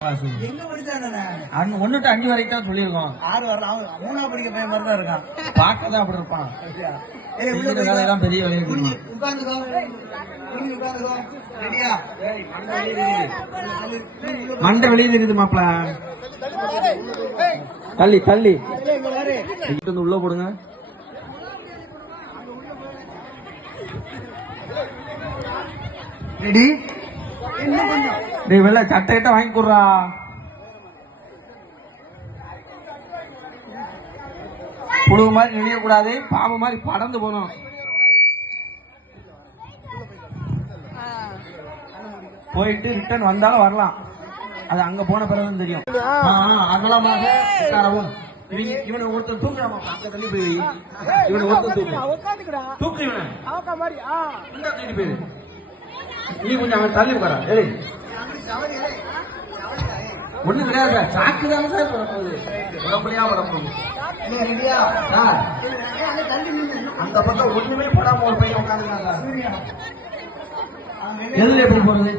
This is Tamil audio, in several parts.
எங்க படிச்சானே 1 to 5 வரைக்கும் தான் சொல்லியிருக்கோம். 6 வரலாம். 3ஆவது படிக்கிற பையன் மாதிரி தான் இருக்கான். பார்க்கதான் அப்படி இருப்பான். வேலையெல்லாம் பெரிய வேலையை உட்காந்துக்கோ. ரெடியா? மண்டை வெளியே தெரியுது மாப்பிள. தள்ளி தள்ளி உள்ள போடுங்க. ரெடி? டேய் வெள்ள சட்டை கிட்ட வாங்கி கொடுறா. புழுவு மாதிரி நெளிய கூடாது, பாம்பு மாதிரி படந்து போகணும். போயிட்டு ரிட்டர்ன் வந்தாலும் வரலாம். அது அங்க போன பிறகு தெரியும். அகலமாக உட்காரவும். இவனை ஒருத்தர் தூக்குறாமா, அங்க தள்ளி போய் இவனை ஒருத்தர் தூக்கு இவனை தூக்கி போயிரு. நீ கொஞ்சம் அவன் தள்ளி உட்காரா. ஒண்ணு கிடையாது சார், சாக்குதாங்க சார் வரப்போகுது. உடம்புலையா வரப்போகுது. அந்த பக்கம் ஒண்ணுமே போடாம ஒரு பையன் உட்காந்துருக்காங்க. எதுல எப்படி போறது?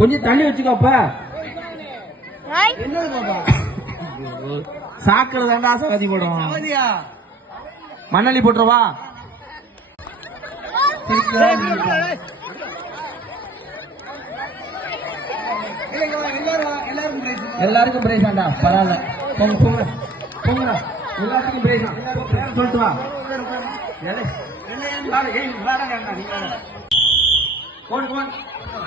கொஞ்சம் தள்ளி வச்சுக்கோப்ப. சாக்குறது தாண்டா சகதி போடும். மண்ணலி போட்டுருவா. எல்லாருக்கும் பிரைஸ் ஆண்டா. பரவாயில்ல, போங்க போங்க போங்க. எல்லாத்துக்கும் பிரைஸ் சொல்லிட்டு வா.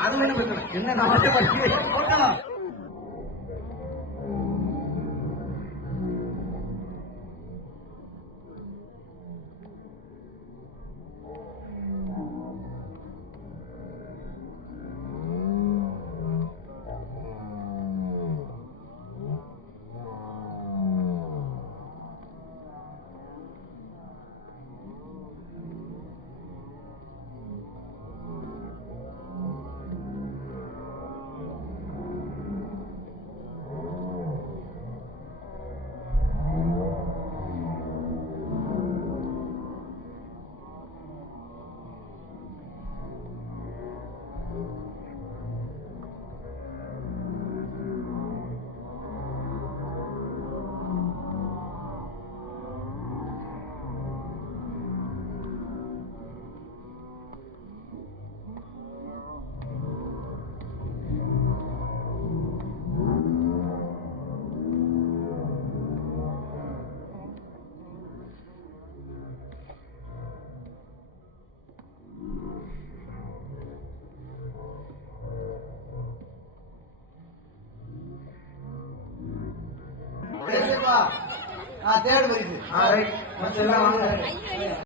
அது ஒண்ணு பிரச்சனை என்ன நம்ம தேர்ட் பரிசு.